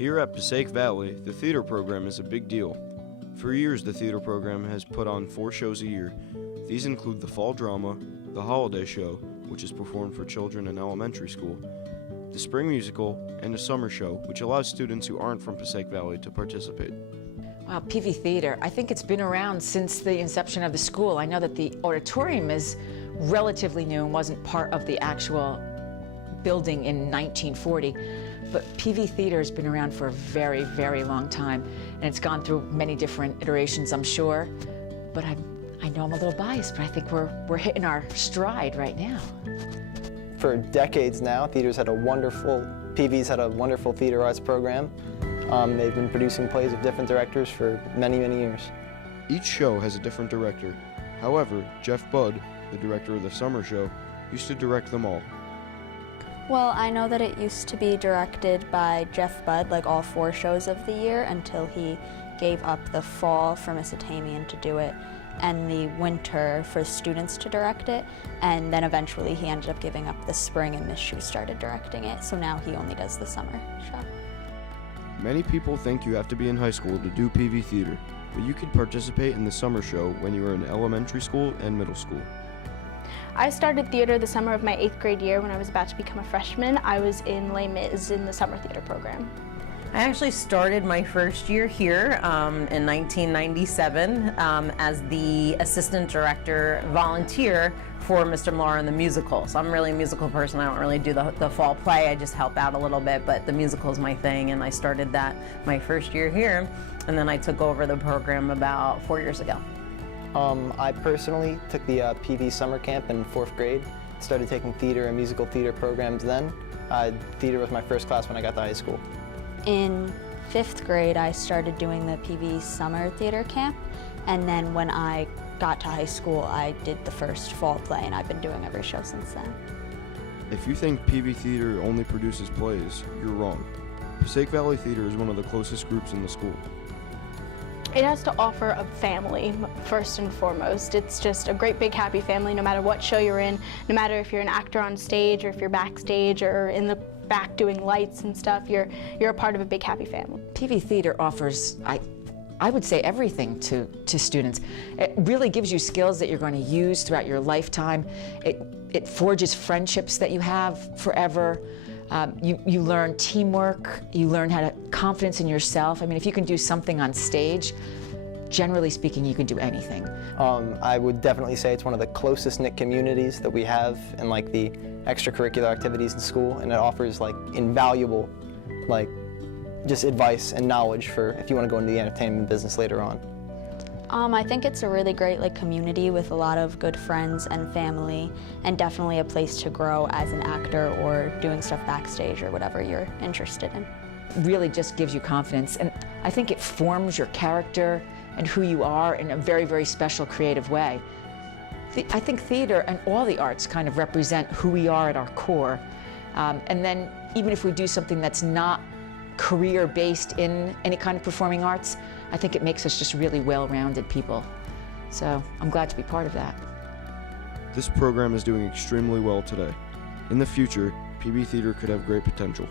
Here at Passaic Valley, the theater program is a big deal. For years, the theater program has put on 4 shows a year. These include the fall drama, the holiday show, which is performed for children in elementary school, the spring musical, and the summer show, which allows students who aren't from Passaic Valley to participate. Wow, PV Theater, I think it's been around since the inception of the school. I know that the auditorium is relatively new and wasn't part of the actual building in 1940, but PV Theater has been around for a very, very long time, and it's gone through many different iterations, I'm sure, but I know I'm a little biased, but I think we're hitting our stride right now. For decades now, PV's had a wonderful theater arts program. They've been producing plays of different directors for many, many years. Each show has a different director. However, Jeff Budd, the director of the summer show, used to direct them all. Well, I know that it used to be directed by Jeff Budd, like all 4 shows of the year, until he gave up the fall for Miss Atamian to do it, and the winter for students to direct it, and then eventually he ended up giving up the spring and Miss Shu started directing it, so now he only does the summer show. Many people think you have to be in high school to do PV Theater, but you can participate in the summer show when you are in elementary school and middle school. I started theater the summer of my 8th grade year when I was about to become a freshman. I was in Les Mis in the summer theater program. I actually started my first year here in 1997 as the assistant director volunteer for Mr. Miller in the musical. So I'm really a musical person. I don't really do the fall play. I just help out a little bit, but the musical is my thing, and I started that my first year here, and then I took over the program about 4 years ago. I personally took the PV summer camp in 4th grade, started taking theater and musical theater programs then. Theater was my first class when I got to high school. In 5th grade, I started doing the PV summer theater camp, and then when I got to high school, I did the first fall play, and I've been doing every show since then. If you think PV Theater only produces plays, you're wrong. Passaic Valley Theater is one of the closest groups in the school. It has to offer a family, first and foremost. It's just a great big happy family no matter what show you're in, no matter if you're an actor on stage or if you're backstage or in the back doing lights and stuff, you're a part of a big happy family. PV Theater offers, I would say, everything to students. It really gives you skills that you're going to use throughout your lifetime. It forges friendships that you have forever. You learn teamwork, you learn how to confidence in yourself. I mean, if you can do something on stage, generally speaking, you can do anything. I would definitely say it's one of the closest knit communities that we have in like the extracurricular activities in school, and it offers like invaluable just advice and knowledge for if you want to go into the entertainment business later on. I think it's a really great community with a lot of good friends and family, and definitely a place to grow as an actor or doing stuff backstage or whatever you're interested in. Really just gives you confidence, and I think it forms your character and who you are in a very, very special, creative way. I think theater and all the arts kind of represent who we are at our core, and then even if we do something that's not career-based in any kind of performing arts, I think it makes us just really well-rounded people. So I'm glad to be part of that. This program is doing extremely well today. In the future, PV Theater could have great potential.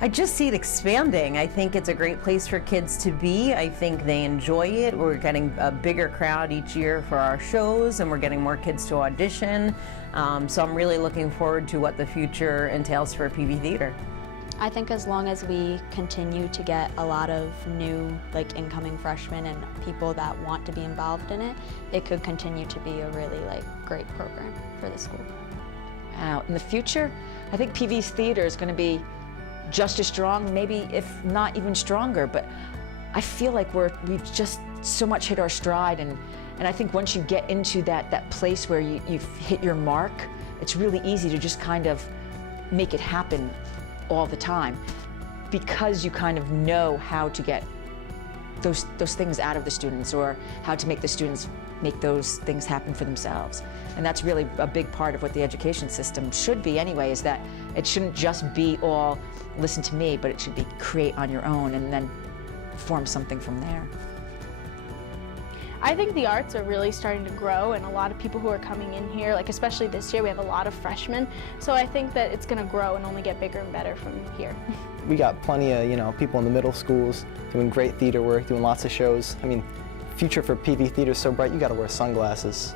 I just see it expanding. I think it's a great place for kids to be. I think they enjoy it. We're getting a bigger crowd each year for our shows, and we're getting more kids to audition. So I'm really looking forward to what the future entails for PV Theater. I think as long as we continue to get a lot of new incoming freshmen and people that want to be involved in it, it could continue to be a really great program for the school. Wow. In the future, I think PV's theater is going to be just as strong, maybe if not even stronger, but I feel like we've just so much hit our stride, and I think once you get into that place where you've hit your mark, it's really easy to just kind of make it happen all the time, because you kind of know how to get those things out of the students, or how to make the students make those things happen for themselves. And that's really a big part of what the education system should be anyway, is that it shouldn't just be all listen to me, but it should be create on your own and then form something from there. I think the arts are really starting to grow, and a lot of people who are coming in here, especially this year, we have a lot of freshmen. So I think that it's going to grow and only get bigger and better from here. we got plenty of, you know, people in the middle schools doing great theater work, doing lots of shows. I mean, future for PV Theater is so bright, you got to wear sunglasses.